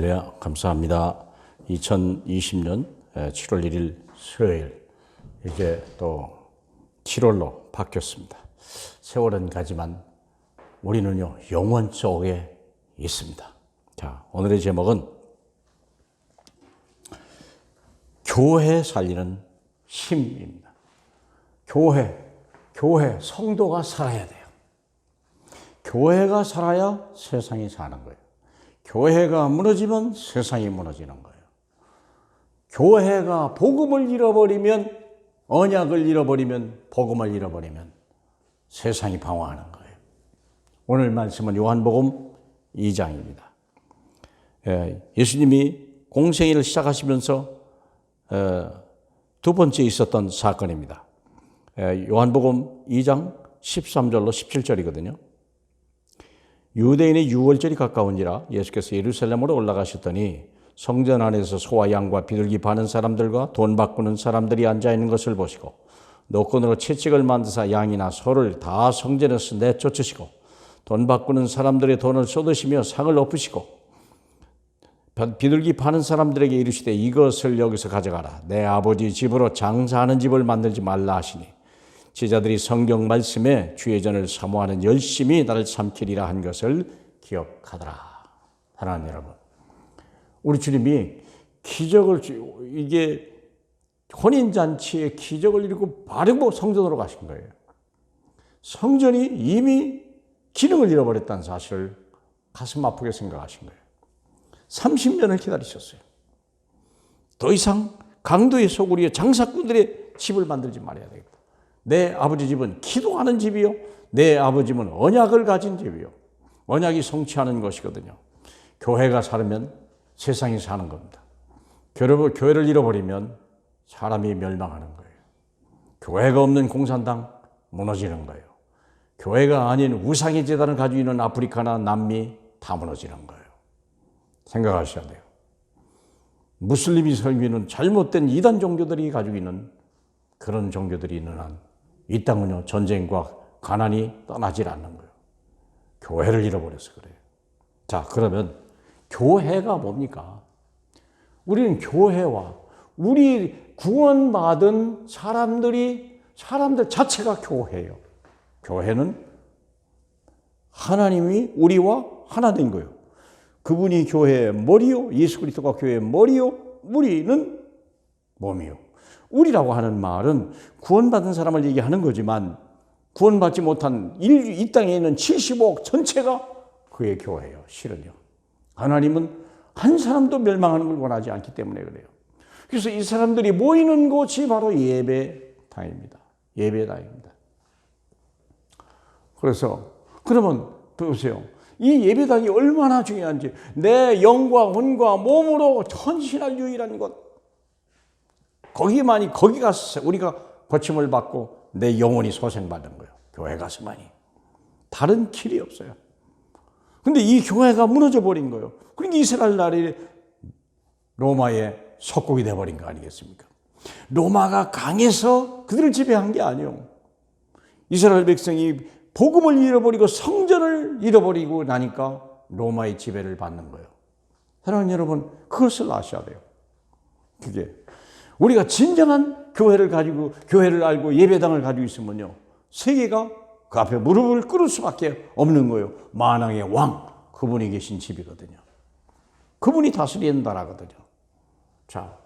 할렐루야, 감사합니다. 2020년 7월 1일 수요일, 이제 또 7월로 바뀌었습니다. 세월은 가지만 우리는요, 영원 속에 있습니다. 자, 오늘의 제목은 교회 살리는 힘입니다. 교회, 성도가 살아야 돼요. 교회가 살아야 세상이 사는 거예요. 교회가 무너지면 세상이 무너지는 거예요. 교회가 복음을 잃어버리면, 언약을 잃어버리면, 복음을 잃어버리면 세상이 방황하는 거예요. 오늘 말씀은 요한복음 2장입니다. 예수님이 공생애를 시작하시면서 두 번째 있었던 사건입니다. 요한복음 2장 13절로 17절이거든요. 유대인의 유월절이 가까운지라 예수께서 예루살렘으로 올라가셨더니 성전 안에서 소와 양과 비둘기 파는 사람들과 돈 바꾸는 사람들이 앉아있는 것을 보시고 노끈으로 채찍을 만드사 양이나 소를 다 성전에서 내쫓으시고 돈 바꾸는 사람들의 돈을 쏟으시며 상을 엎으시고 비둘기 파는 사람들에게 이르시되 이것을 여기서 가져가라. 내 아버지 집으로 장사하는 집을 만들지 말라 하시니 제자들이 성경 말씀에 주의 전을 사모하는 열심히 나를 삼키리라 한 것을 기억하더라. 사랑하는 여러분, 우리 주님이 기적을, 이게 혼인잔치에 기적을 이루고 바르고 성전으로 가신 거예요. 성전이 이미 기능을 잃어버렸다는 사실을 가슴 아프게 생각하신 거예요. 30년을 기다리셨어요. 더 이상 강도의 소굴이여 장사꾼들의 집을 만들지 말아야 되겠다. 내 아버지 집은 기도하는 집이요, 내 아버지 집은 언약을 가진 집이요. 언약이 성취하는 것이거든요. 교회가 살면 세상이 사는 겁니다. 교회를 잃어버리면 사람이 멸망하는 거예요. 교회가 없는 공산당 무너지는 거예요. 교회가 아닌 우상의 제단을 가지고 있는 아프리카나 남미 다 무너지는 거예요. 생각하셔야 돼요. 무슬림이 섬기는 잘못된 이단 종교들이 가지고 있는 그런 종교들이 있는 한 이 땅은요, 전쟁과 가난이 떠나질 않는 거예요. 교회를 잃어버려서 그래요. 자, 그러면 교회가 뭡니까? 우리는 교회와 우리 구원받은 사람들 자체가 교회예요. 교회는 하나님이 우리와 하나 된 거예요. 그분이 교회의 머리요, 예수 그리스도가 교회의 머리요, 우리는 몸이요. 우리라고 하는 말은 구원받은 사람을 얘기하는 거지만 구원받지 못한 이 땅에 있는 75억 전체가 그의 교회예요. 실은요. 하나님은 한 사람도 멸망하는 걸 원하지 않기 때문에 그래요. 그래서 이 사람들이 모이는 곳이 바로 예배당입니다. 예배당입니다. 그래서 그러면 보세요. 이 예배당이 얼마나 중요한지, 내 영과魂과 몸으로 헌신할 유일한 곳, 거기 가서 우리가 고침을 받고 내 영혼이 소생받는 거예요. 교회 가서만이. 다른 길이 없어요. 근데 이 교회가 무너져 버린 거예요. 그러니까 이스라엘 나라의 로마의 속국이 되어버린 거 아니겠습니까? 로마가 강해서 그들을 지배한 게 아니에요. 이스라엘 백성이 복음을 잃어버리고 성전을 잃어버리고 나니까 로마의 지배를 받는 거예요. 사랑하는 여러분, 그것을 아셔야 돼요. 그게 우리가 진정한 교회를 가지고, 교회를 알고 예배당을 가지고 있으면요, 세계가 그 앞에 무릎을 꿇을 수밖에 없는 거예요. 만왕의 왕, 그분이 계신 집이거든요. 그분이 다스리는 나라거든요. 자,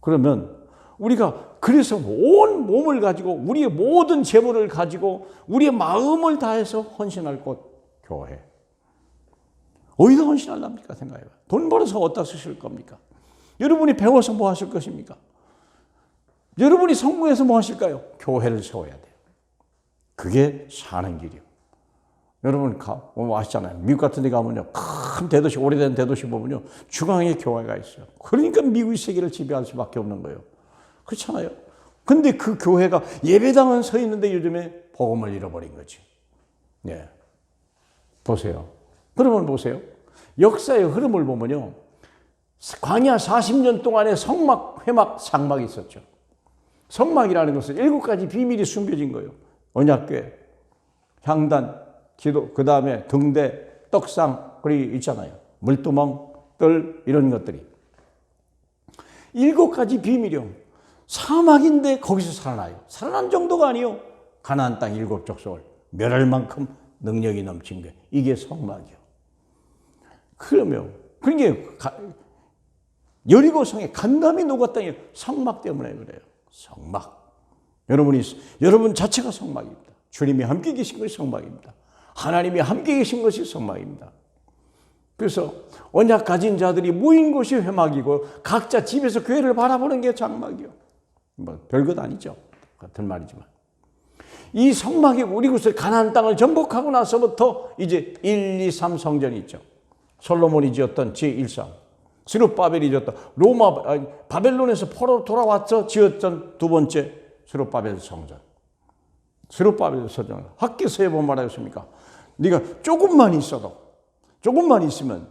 그러면 우리가 그래서 온 몸을 가지고, 우리의 모든 재물을 가지고, 우리의 마음을 다해서 헌신할 곳, 교회. 어디다 헌신하랍니까? 생각해봐요. 돈 벌어서 어디다 쓰실 겁니까? 여러분이 배워서 뭐 하실 것입니까? 여러분이 성공해서 뭐 하실까요? 교회를 세워야 돼요. 그게 사는 길이요. 여러분 뭐 아시잖아요. 미국 같은 데 가면요, 큰 대도시, 오래된 대도시 보면요, 중앙에 교회가 있어요. 그러니까 미국이 세계를 지배할 수밖에 없는 거예요. 그렇잖아요. 근데 그 교회가 예배당은 서 있는데 요즘에 복음을 잃어버린 거지. 네. 보세요. 그러면 보세요. 역사의 흐름을 보면요, 광야 40년 동안에 성막, 회막, 상막이 있었죠. 성막이라는 것은 7가지 비밀이 숨겨진 거예요. 언약궤, 향단, 기도, 그 다음에 등대, 떡상, 그리고 있잖아요. 물두멍, 들 이런 것들이 7가지 비밀이요. 사막인데 거기서 살아나요. 살아난 정도가 아니요. 가나안 땅 7족속을 멸할 만큼 능력이 넘친 게 이게 성막이요. 그러면 그러니까 여리고성에 간담이 녹았다니 성막 때문에 그래요. 성막. 여러분 자체가 성막입니다. 주님이 함께 계신 것이 성막입니다. 하나님이 함께 계신 것이 성막입니다. 그래서 언약 가진 자들이 모인 곳이 회막이고 각자 집에서 교회를 바라보는 게 장막이요. 뭐 별것 아니죠. 같은 말이지만. 이 성막이 우리 곳에 가나안 땅을 정복하고 나서부터 이제 1, 2, 3 성전이 있죠. 솔로몬이 지었던 제1성, 스룹바벨이 지었던 바벨론에서 포로로 돌아와서 지었던 2번째 스룹바벨 성전. 스룹바벨 성전. 학개서에 보면 말하였습니까? 네가 조금만 있으면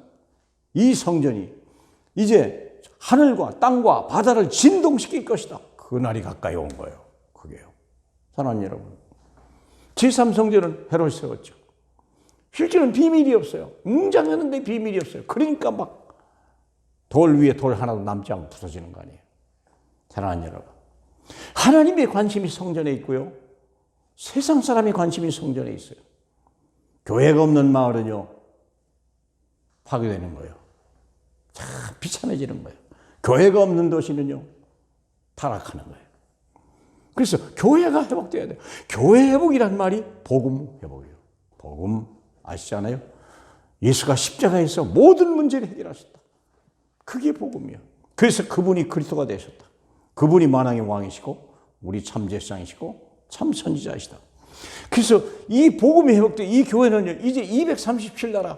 이 성전이 이제 하늘과 땅과 바다를 진동시킬 것이다. 그날이 가까이 온 거예요. 그게요. 사랑하는 여러분. 제3성전은 헤롯이 세웠죠. 실제는 비밀이 없어요. 웅장했는데 비밀이 없어요. 그러니까 막 돌 위에 돌 하나도 남지 않고 부서지는 거 아니에요. 사랑하는 여러분. 하나님의 관심이 성전에 있고요. 세상 사람의 관심이 성전에 있어요. 교회가 없는 마을은요. 파괴되는 거예요. 참 비참해지는 거예요. 교회가 없는 도시는요. 타락하는 거예요. 그래서 교회가 회복돼야 돼요. 교회 회복이란 말이 복음 회복이에요. 복음 아시잖아요? 예수가 십자가에서 모든 문제를 해결하셨다. 그게 복음이에요. 그래서 그분이 그리스도가 되셨다. 그분이 만왕의 왕이시고 우리 참 제사장이시고 참 선지자이시다. 그래서 이 복음이 회복돼 이 교회는요. 이제 237나라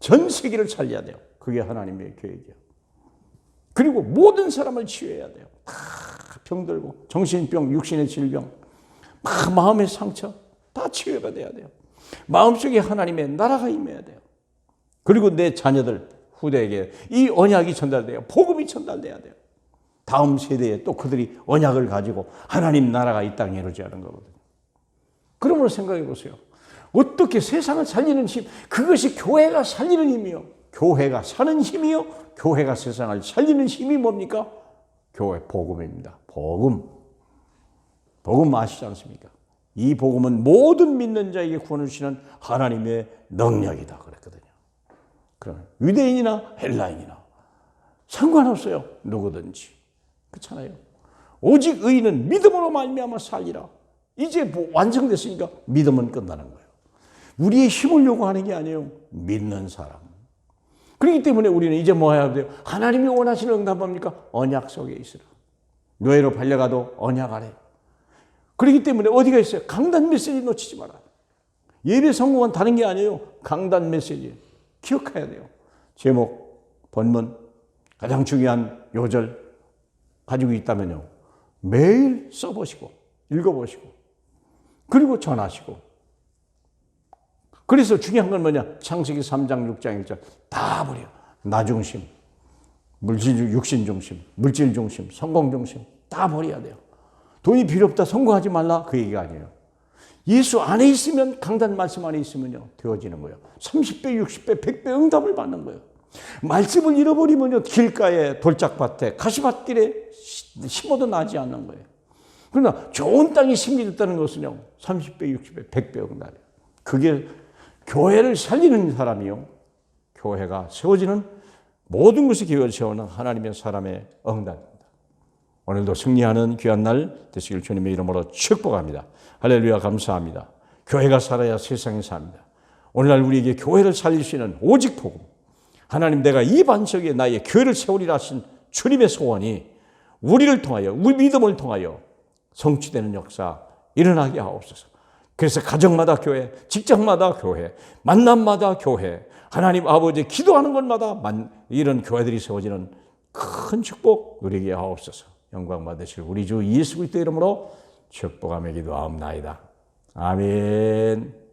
전 세계를 살려야 돼요. 그게 하나님의 계획이에요. 그리고 모든 사람을 치유해야 돼요. 다 병들고 정신병, 육신의 질병, 마음의 상처 다 치유가 돼야 돼요. 마음속에 하나님의 나라가 임해야 돼요. 그리고 내 자녀들, 후대에게 이 언약이 전달돼요. 복음이 전달돼야 돼요. 다음 세대에 또 그들이 언약을 가지고 하나님 나라가 이 땅에 이루어지는 거거든요. 그러므로 생각해 보세요. 어떻게 세상을 살리는 힘, 그것이 교회가 살리는 힘이요. 교회가 사는 힘이요. 교회가 세상을 살리는 힘이 뭡니까? 교회 복음입니다. 복음. 복음 아시지 않습니까? 이 복음은 모든 믿는 자에게 구원을 주시는 하나님의 능력이다 그랬거든요. 그러면 유대인이나 헬라인이나 상관없어요. 누구든지. 그렇잖아요. 오직 의인은 믿음으로 말미암아 살리라. 이제 완성됐으니까 믿음은 끝나는 거예요. 우리의 힘을 요구하는 게 아니에요. 믿는 사람. 그렇기 때문에 우리는 이제 뭐 해야 돼요? 하나님이 원하시는 응답 뭡니까? 언약 속에 있으라. 노예로 팔려가도 언약 아래. 그렇기 때문에 어디가 있어요? 강단 메시지 놓치지 마라. 예배 성공은 다른 게 아니에요. 강단 메시지. 기억해야 돼요. 제목, 본문, 가장 중요한 요절 가지고 있다면요. 매일 써보시고, 읽어보시고, 그리고 전하시고. 그래서 중요한 건 뭐냐? 창세기 3장, 6장, 1절 다 버려. 나 중심, 육신 중심, 물질 중심, 성공 중심 다 버려야 돼요. 돈이 필요 없다, 성공하지 말라 그 얘기가 아니에요. 예수 안에 있으면, 강단 말씀 안에 있으면요 되어지는 거예요. 30배, 60배, 100배 응답을 받는 거예요. 말씀을 잃어버리면요 길가에 돌짝밭에 가시밭길에 심어도 나지 않는 거예요. 그러나 좋은 땅이 심겨졌다는 것은요 30배, 60배, 100배 응답이에요. 그게 교회를 살리는 사람이요. 교회가 세워지는 모든 것이 교회를 세우는 하나님의 사람의 응답입니다. 오늘도 승리하는 귀한 날 되시길 주님의 이름으로 축복합니다. 할렐루야 감사합니다. 교회가 살아야 세상이 삽니다. 오늘날 우리에게 교회를 살릴 수 있는 오직 복음. 하나님 내가 이 반석에 나의 교회를 세우리라 하신 주님의 소원이 우리를 통하여 우리 믿음을 통하여 성취되는 역사 일어나게 하옵소서. 그래서 가정마다 교회, 직장마다 교회, 만남마다 교회, 하나님 아버지 기도하는 곳마다 이런 교회들이 세워지는 큰 축복 누리게 하옵소서. 영광 받으실 우리 주 예수 그리스도 이름으로 축복하며 기도하옵나이다. 아멘.